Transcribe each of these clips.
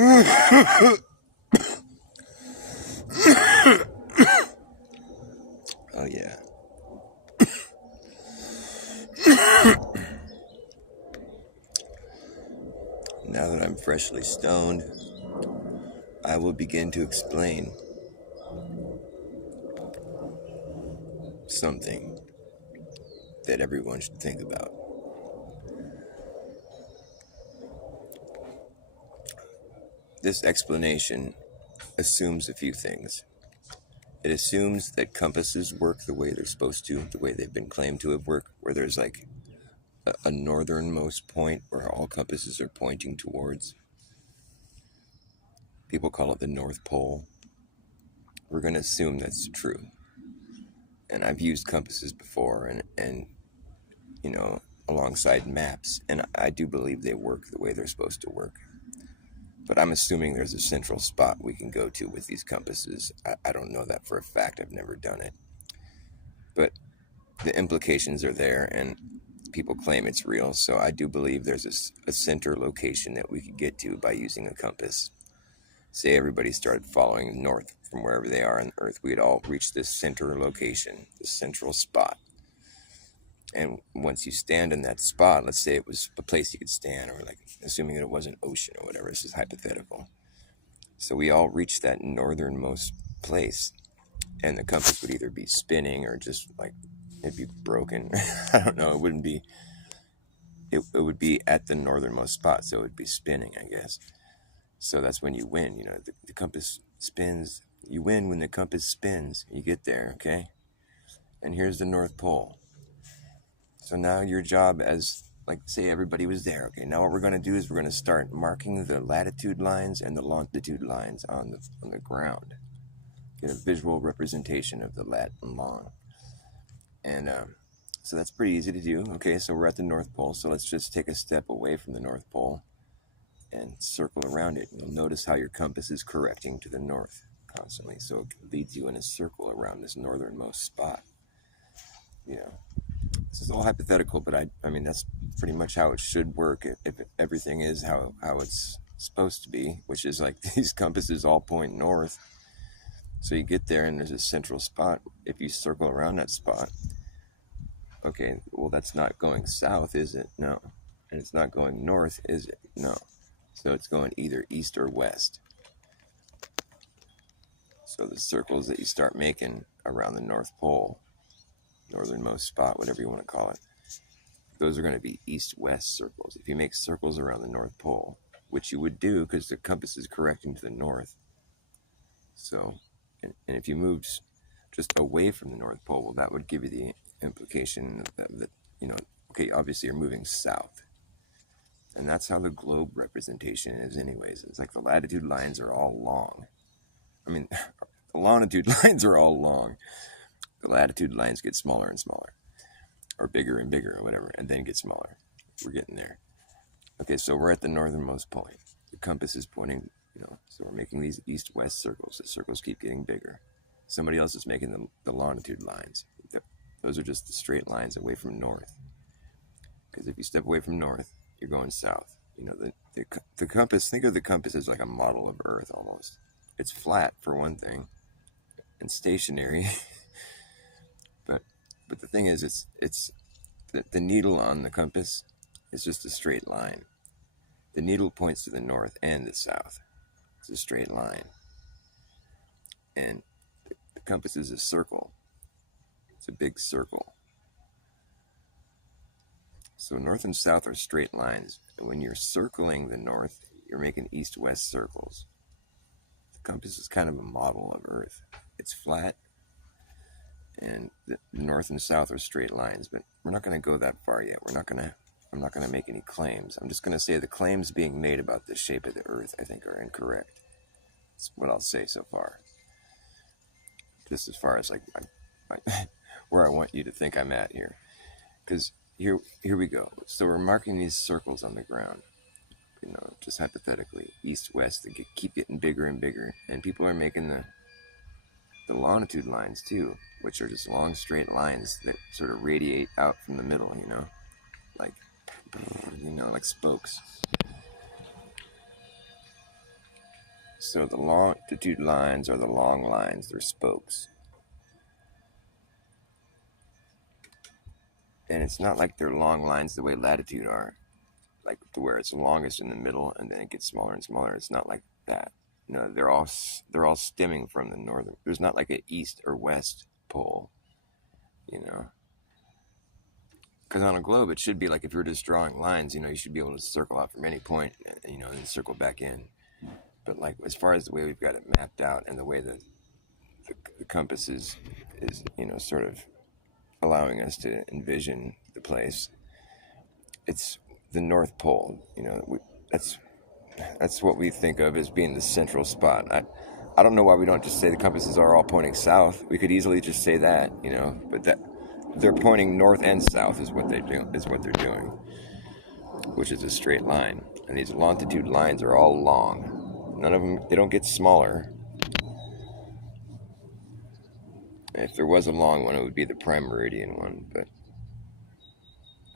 Oh yeah. Now that I'm freshly stoned, I will begin to explain something that everyone should think about. This explanation assumes a few things. It assumes that compasses work the way they're supposed to, the way they've been claimed to have worked, where there's like a northernmost point where all compasses are pointing towards. People call it the North Pole. We're going to assume that's true. And I've used compasses before and you know, alongside maps, and I do believe they work the way they're supposed to work. But I'm assuming there's a central spot we can go to with these compasses. I don't know that for a fact. I've never done it. But the implications are there, and people claim it's real. So I do believe there's a center location that we could get to by using a compass. Say everybody started following north from wherever they are on Earth, we'd all reach this center location, this central spot. And once you stand in that spot, let's say it was a place you could stand, or like assuming that it was an ocean or whatever, this is hypothetical. So we all reach that northernmost place, and the compass would either be spinning or just like it'd be broken. I don't know. It wouldn't be. It would be at the northernmost spot, so it would be spinning, I guess. So that's when you win. You know, the compass spins. You win when the compass spins. You get there, okay? And here's the North Pole. So now your job as, like, say everybody was there, okay? Now what we're going to do is we're going to start marking the latitude lines and the longitude lines on the ground. Get a visual representation of the lat and long. And so that's pretty easy to do. Okay, so we're at the North Pole. So let's just take a step away from the North Pole and circle around it. You'll notice how your compass is correcting to the north constantly. So it leads you in a circle around this northernmost spot. You know, this is all hypothetical, but I mean, that's pretty much how it should work if everything is how it's supposed to be, which is like these compasses all point north. So you get there and there's a central spot. If you circle around that spot, okay, well, that's not going south, is it? No. And it's not going north, is it? No. So it's going either east or west. So the circles that you start making around the North Pole, northernmost spot, whatever you want to call it, those are going to be east-west circles. If you make circles around the North Pole, which you would do because the compass is correcting to the north. So, and if you moved just away from the North Pole, well, that would give you the implication that you know, okay, obviously you're moving south. And that's how the globe representation is anyways. It's like the latitude lines are all long. I mean, the longitude lines are all long. The latitude lines get smaller and smaller, or bigger and bigger, or whatever, and then get smaller. We're getting there. Okay, so we're at the northernmost point. The compass is pointing, you know, so we're making these east-west circles. The circles keep getting bigger. Somebody else is making the longitude lines. Those are just the straight lines away from north. Because if you step away from north, you're going south. You know, the compass, think of the compass as like a model of Earth almost. It's flat for one thing and stationary. but the thing is, it's the needle on the compass is just a straight line. The needle points to the north and the south. It's a straight line. And the compass is a circle. It's a big circle. So north and south are straight lines. And when you're circling the north, you're making east-west circles. The compass is kind of a model of Earth. It's flat, and the north and south are straight lines, but we're not going to go that far yet. I'm not going to make any claims. I'm just going to say the claims being made about the shape of the Earth, I think, are incorrect. That's what I'll say so far. Just as far as like where I want you to think I'm at here. Because here we go. So we're marking these circles on the ground, you know, just hypothetically, east-west, they keep getting bigger and bigger. And people are making the longitude lines too, which are just long straight lines that sort of radiate out from the middle, you know, like spokes. So the longitude lines are the long lines, they're spokes. And it's not like they're long lines the way latitude are, like to where it's longest in the middle and then it gets smaller and smaller. It's not like that. No, they're all stemming from the northern. There's not like an east or west pole, you know. Because on a globe, it should be like if you're just drawing lines, you should be able to circle out from any point, and circle back in. But like as far as the way we've got it mapped out and the way the compass is sort of allowing us to envision the place, it's the North Pole. That's what we think of as being the central spot. I don't know why we don't just say the compasses are all pointing south. We could easily just say that, but that they're pointing north and south is what they're doing, which is a straight line. And these longitude lines are all long. None of them, they don't get smaller. If there was a long one, it would be the prime meridian one, but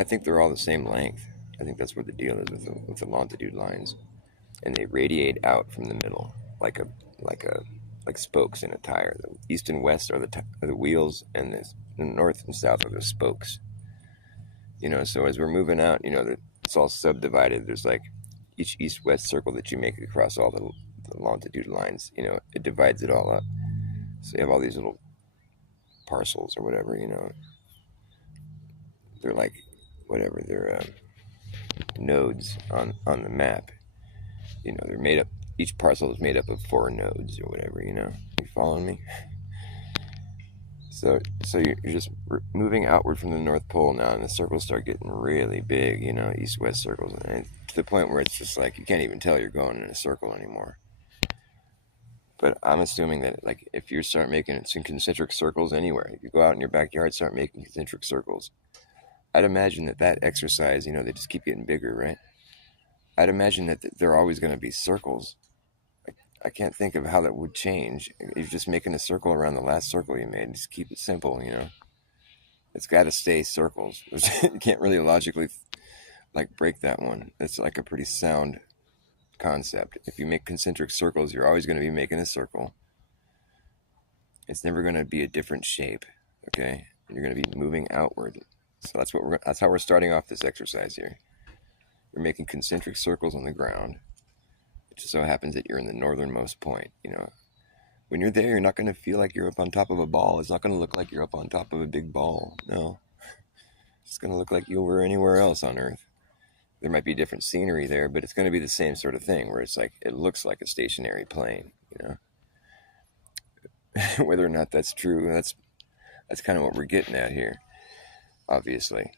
I think they're all the same length. I think that's what the deal is with the longitude lines, and they radiate out from the middle like spokes in a tire. The east and west are the wheels, and the north and south are the spokes. So as we're moving out, it's all subdivided. There's like each east-west circle that you make across all the longitude lines. It divides it all up. So you have all these little parcels or whatever. They're like whatever. They're nodes on the map. They're made up. Each parcel is made up of 4 nodes or whatever. You following me? So you're just moving outward from the North Pole now, and the circles start getting really big. East-west circles, and to the point where it's just like you can't even tell you're going in a circle anymore. But I'm assuming that, like, if you start making some concentric circles anywhere, if you go out in your backyard, start making concentric circles, I'd imagine that exercise, they just keep getting bigger, right? I'd imagine that they're always going to be circles. I can't think of how that would change. You're just making a circle around the last circle you made. Just keep it simple, It's got to stay circles. You can't really logically, break that one. It's like a pretty sound concept. If you make concentric circles, you're always going to be making a circle. It's never going to be a different shape, okay? You're going to be moving outward. So that's how we're starting off this exercise here. We're making concentric circles on the ground. It just so happens that you're in the northernmost point, When you're there, you're not going to feel like you're up on top of a ball. It's not going to look like you're up on top of a big ball. No. It's going to look like you were anywhere else on Earth. There might be different scenery there, but it's going to be the same sort of thing where it's like it looks like a stationary plane, Whether or not that's true, that's kind of what we're getting at here, obviously.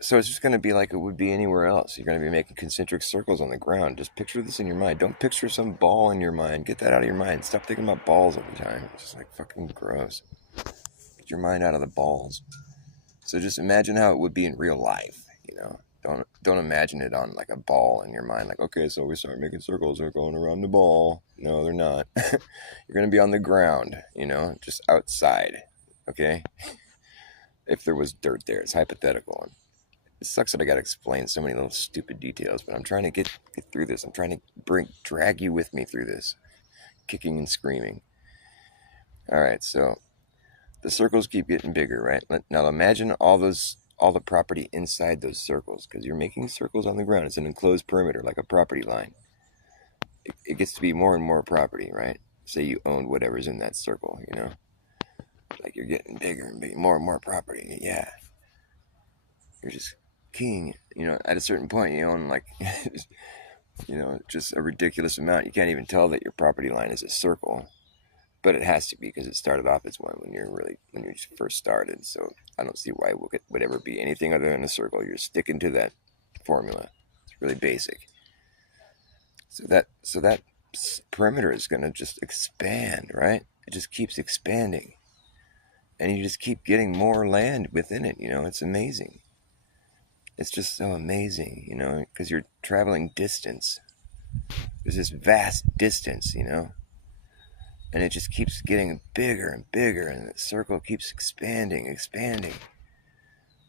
So it's just going to be like it would be anywhere else. You're going to be making concentric circles on the ground. Just picture this in your mind. Don't picture some ball in your mind. Get that out of your mind. Stop thinking about balls all the time. It's just like fucking gross. Get your mind out of the balls. So just imagine how it would be in real life, Don't imagine it on like a ball in your mind. Like, okay, so we start making circles. They're going around the ball. No, they're not. You're going to be on the ground, just outside, okay? If there was dirt there, it's hypothetical. It sucks that I got to explain so many little stupid details, but I'm trying to get through this. I'm trying to drag you with me through this, kicking and screaming. All right, so the circles keep getting bigger, right? Now imagine all the property inside those circles, because you're making circles on the ground. It's an enclosed perimeter, like a property line. It gets to be more and more property, right? Say you owned whatever's in that circle, Like you're getting bigger and bigger, more and more property. Yeah. You're just king, at a certain point you own like, just a ridiculous amount. You can't even tell that your property line is a circle. But it has to be because it started off as one when you first started. So I don't see why it would ever be anything other than a circle. You're sticking to that formula. It's really basic. So that perimeter is going to just expand, right? It just keeps expanding. And you just keep getting more land within it, It's amazing. It's just so amazing, because you're traveling distance. There's this vast distance, and it just keeps getting bigger and bigger, and the circle keeps expanding.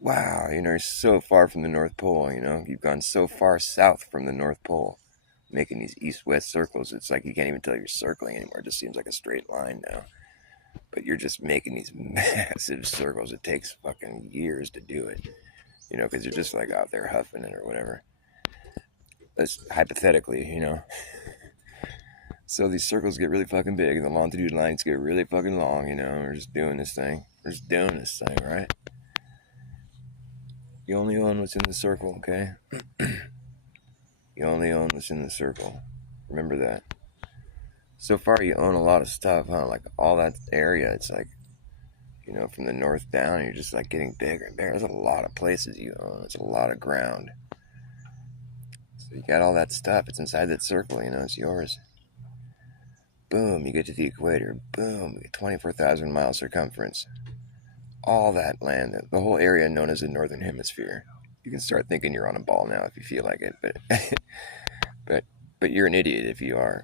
Wow, you're so far from the North Pole, you've gone so far south from the North Pole. making these east-west circles. It's like you can't even tell you're circling anymore. It just seems like a straight line now. But you're just making these massive circles. It takes fucking years to do it, you know, because you're just like out there huffing it or whatever. That's hypothetically, you know. So these circles get really fucking big, and the longitude lines get really fucking long, you know. We're just doing this thing. We're just doing this thing, right? You only own what's in the circle, okay? You only own what's in the circle. Remember that. So far, you own a lot of stuff, huh? Like all that area, it's like, you know, from the north down, you're just like getting bigger and bigger. There's a lot of places you own. It's a lot of ground. So you got all that stuff. It's inside that circle, you know, it's yours. Boom, you get to the equator. Boom, you get 24,000 mile circumference. All that land, the whole area known as the Northern Hemisphere. You can start thinking you're on a ball now if you feel like it, but you're an idiot if you are,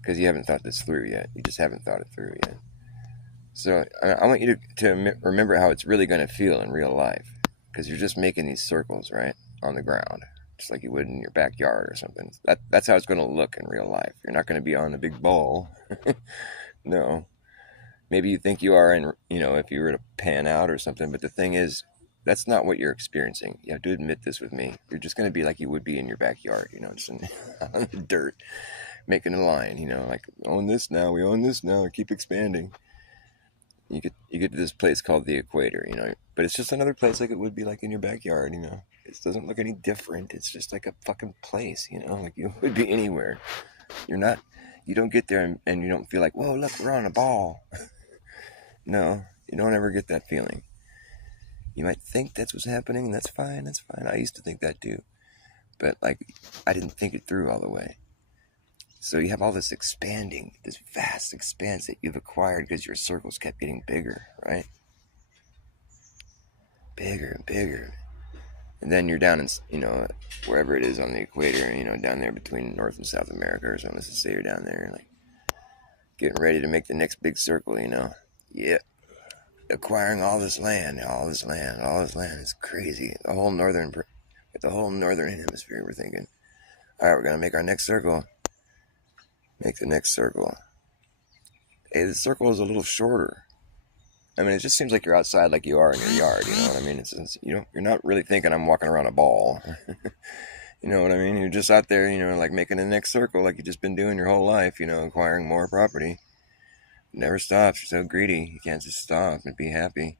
because you haven't thought this through yet. You just haven't thought it through yet. So I want you to remember how it's really going to feel in real life, because you're just making these circles, right, on the ground, just like you would in your backyard or something. That's how it's going to look in real life. You're not going to be on a big ball. No. Maybe you think you are, in, you know, if you were to pan out or something, but the thing is, that's not what you're experiencing. You have to admit this with me. You're just going to be like you would be in your backyard, you know, just on the dirt, making a line, you know, like, we own this now, or keep expanding. You get to this place called the equator, you know, but it's just another place like it would be like in your backyard, you know. It doesn't look any different. It's just like a fucking place, you know, like you would be anywhere. You don't get there and you don't feel like, whoa, look, we're on a ball. No, you don't ever get that feeling. You might think that's what's happening, and that's fine. I used to think that too. But, like, I didn't think it through all the way. So you have all this expanding, this vast expanse that you've acquired because your circles kept getting bigger, right? Bigger and bigger. And then you're down in, you know, wherever it is on the equator, you know, down there between North and South America or something. Let's just say you're down there, like, getting ready to make the next big circle, you know. Yep. Acquiring all this land. It's crazy. The whole northern hemisphere, we're thinking, all right, we're going to make our next circle. Make the next circle. Hey, the circle is a little shorter. I mean, it just seems like you're outside like you are in your yard, you know what I mean? You're not really thinking I'm walking around a ball. You know what I mean? You're just out there, you know, like making the next circle like you've just been doing your whole life, you know, acquiring more property. It never stops. You're so greedy. You can't just stop and be happy.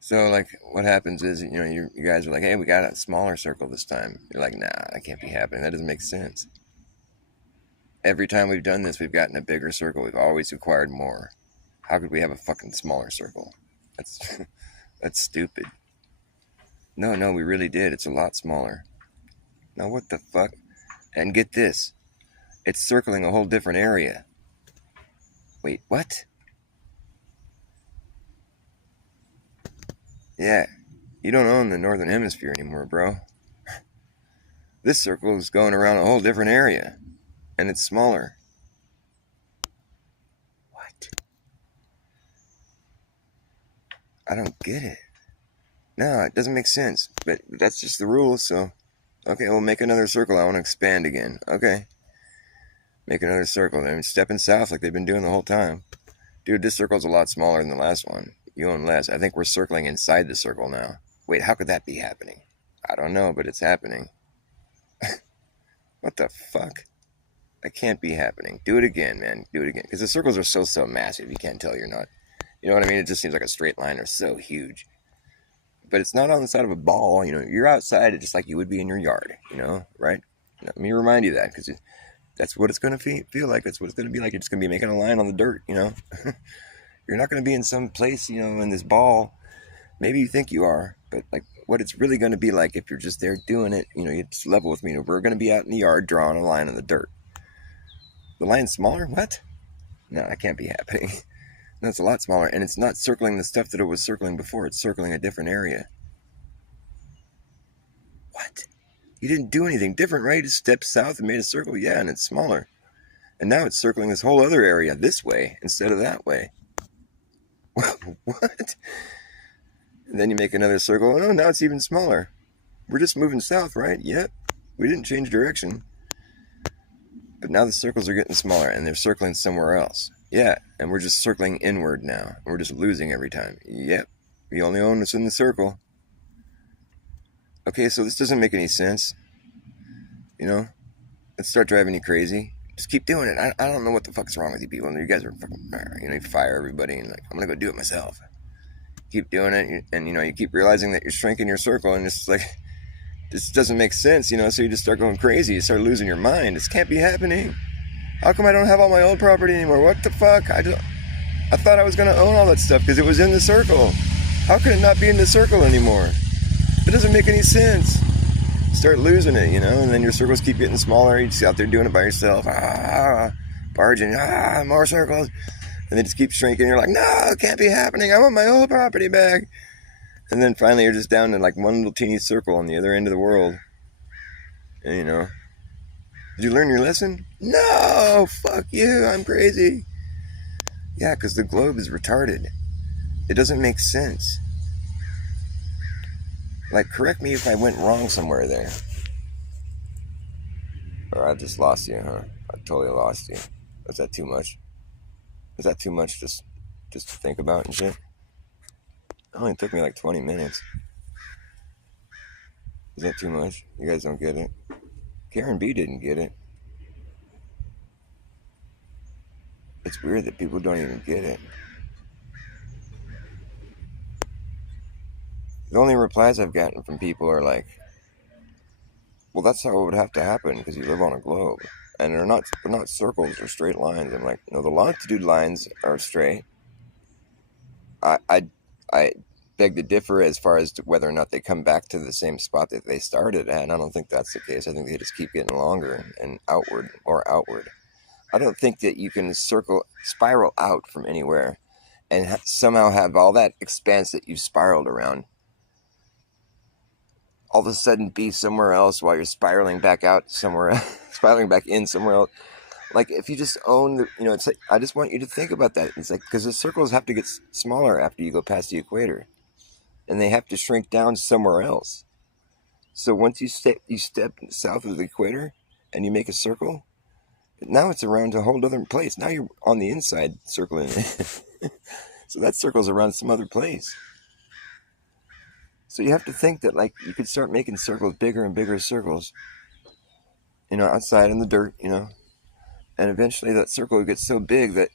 So, like, what happens is, you know, you guys are like, hey, we got a smaller circle this time. You're like, nah, that can't be happening. That doesn't make sense. Every time we've done this, we've gotten a bigger circle. We've always acquired more. How could we have a fucking smaller circle? That's stupid. No, we really did. It's a lot smaller. Now, what the fuck? And get this. It's circling a whole different area. Wait, what? Yeah, you don't own the Northern Hemisphere anymore, bro. This circle is going around a whole different area, and it's smaller. What? I don't get it. No, it doesn't make sense, but that's just the rules, so... Okay, we'll make another circle. I want to expand again. Okay. Make another circle. Then stepping south like they've been doing the whole time. Dude, this circle's a lot smaller than the last one. You own less. I think we're circling inside the circle now. Wait, how could that be happening? I don't know, but it's happening. What the fuck? That can't be happening. Do it again, man. Do it again. Because the circles are so massive, you can't tell you're not. You know what I mean? It just seems like a straight line. They're so huge. But it's not on the side of a ball. You know, you're outside just like you would be in your yard, you know, right? Let me remind you that, because that's what it's going to feel like. That's what it's going to be like. You're just going to be making a line on the dirt, you know? You're not going to be in some place, you know, in this ball. Maybe you think you are, but like what it's really going to be like if you're just there doing it, you know, you just level with me. We're going to be out in the yard drawing a line on the dirt. The line's smaller? What? No, that can't be happening. No, it's a lot smaller, and it's not circling the stuff that it was circling before. It's circling a different area. What? You didn't do anything different, right? You just stepped south and made a circle. Yeah, and it's smaller. And now it's circling this whole other area this way instead of that way. What? And then you make another circle. Oh, no, now it's even smaller. We're just moving south, right? Yep. We didn't change direction. But now the circles are getting smaller and they're circling somewhere else. Yeah, and we're just circling inward now. We're just losing every time. Yep, we only own what's in the circle. Okay, so this doesn't make any sense. You know, let's start driving you crazy. Just keep doing it. I don't know what the fuck's wrong with you people. You guys are fucking, you fire everybody and like, I'm gonna go do it myself. Keep doing it, and you keep realizing that you're shrinking your circle, and it's like, this doesn't make sense, so you just start going crazy. You start losing your mind. This can't be happening. How come I don't have all my old property anymore? What the fuck? I thought I was gonna own all that stuff because it was in the circle. How could it not be in the circle anymore? It doesn't make any sense. Start losing it, and then your circles keep getting smaller. You're just out there doing it by yourself, barging, more circles, and they just keep shrinking. You're like, no, it can't be happening. I want my old property back. And then finally you're just down to like one little teeny circle on the other end of the world. And did you learn your lesson? No, fuck you, I'm crazy. Yeah, because the globe is retarded. It doesn't make sense. Like, correct me if I went wrong somewhere there. Or I just lost you, huh? I totally lost you. Was that too much? Was that too much just to think about and shit? It only took me like 20 minutes. Is that too much? You guys don't get it? Karen B didn't get it. It's weird that people don't even get it. The only replies I've gotten from people are like, well, that's how it would have to happen because you live on a globe. And they're not circles or straight lines. I'm like, no, the longitude lines are straight. I beg to differ as far as to whether or not they come back to the same spot that they started at. And I don't think that's the case. I think they just keep getting longer and outward. I don't think that you can spiral out from anywhere and somehow have all that expanse that you've spiraled around all of a sudden be somewhere else while you're spiraling back out somewhere else, spiraling back in somewhere else. Like, if you just own the, it's like, I just want you to think about that. It's like, because the circles have to get smaller after you go past the equator, and they have to shrink down somewhere else. So once you step south of the equator and you make a circle, now it's around a whole other place. Now you're on the inside circling it. So that circle's around some other place. So you have to think that, like, you could start making circles, bigger and bigger circles, outside in the dirt, and eventually that circle would get so big that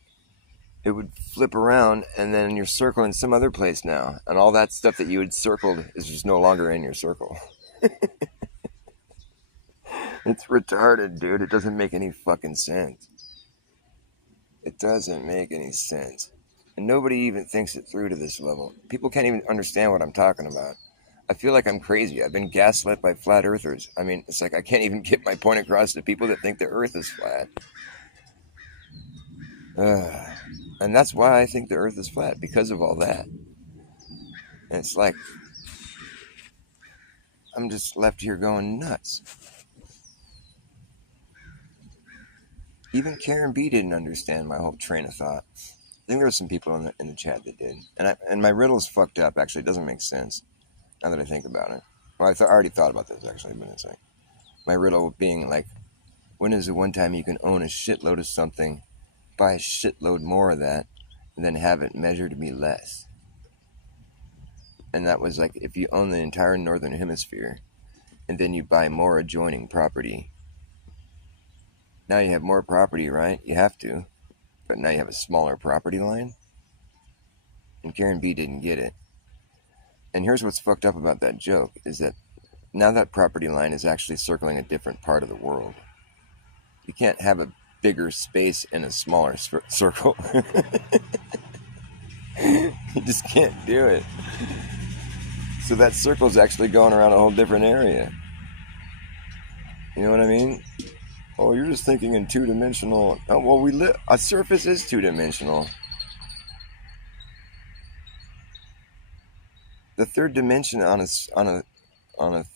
it would flip around, and then you're circling some other place now, and all that stuff that you had circled is just no longer in your circle. It's retarded, dude. It doesn't make any fucking sense. It doesn't make any sense. And nobody even thinks it through to this level. People can't even understand what I'm talking about. I feel like I'm crazy. I've been gaslit by flat earthers. I mean, it's like I can't even get my point across to people that think the earth is flat. And that's why I think the earth is flat, because of all that. And it's like, I'm just left here going nuts. Even Karen B didn't understand my whole train of thought. I think there were some people in the chat that did. And my riddle's fucked up, actually. It doesn't make sense. Now that I think about it. Well, I already thought about this, actually, but it's like, my riddle being like, when is the one time you can own a shitload of something, buy a shitload more of that, and then have it measured to be less? And that was like, if you own the entire northern hemisphere, and then you buy more adjoining property, now you have more property, right? You have to. But now you have a smaller property line? And Karen B didn't get it. And here's what's fucked up about that joke, is that now that property line is actually circling a different part of the world. You can't have a bigger space in a smaller circle. You just can't do it. So that circle's actually going around a whole different area. You know what I mean? Oh, you're just thinking in two-dimensional. Oh, well, a surface is two-dimensional. The third dimension on a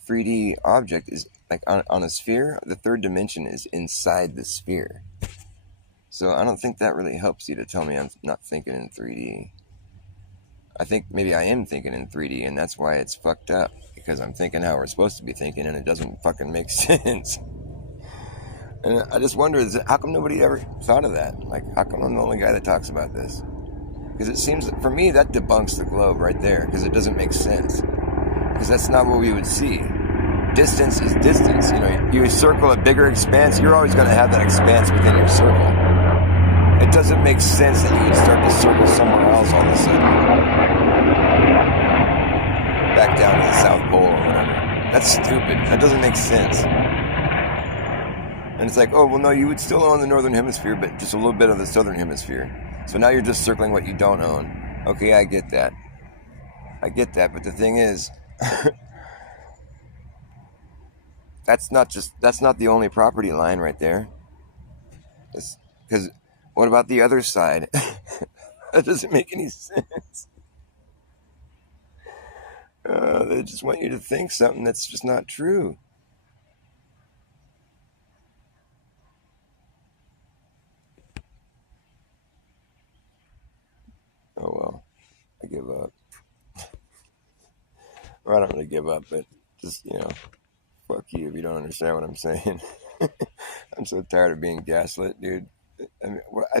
3D object is like on a sphere. The third dimension is inside the sphere. So I don't think that really helps you to tell me I'm not thinking in 3D. I think maybe I am thinking in 3D, and that's why it's fucked up, because I'm thinking how we're supposed to be thinking, and it doesn't fucking make sense. And I just wonder, how come nobody ever thought of that? Like, how come I'm the only guy that talks about this? Because it seems, for me, that debunks the globe right there, because it doesn't make sense. Because that's not what we would see. Distance is distance. You know, you circle a bigger expanse, you're always going to have that expanse within your circle. It doesn't make sense that you would start to circle somewhere else all of a sudden. Back down to the South Pole or whatever. That's stupid. That doesn't make sense. And it's like, oh, well, no, you would still own the Northern Hemisphere, but just a little bit of the Southern Hemisphere. So now you're just circling what you don't own. Okay, I get that. But the thing is, that's not the only property line right there. Because what about the other side? That doesn't make any sense. They just want you to think something that's just not true. Oh well, I give up. Or I don't really give up, but just, fuck you if you don't understand what I'm saying. I'm so tired of being gaslit, dude. I mean, I think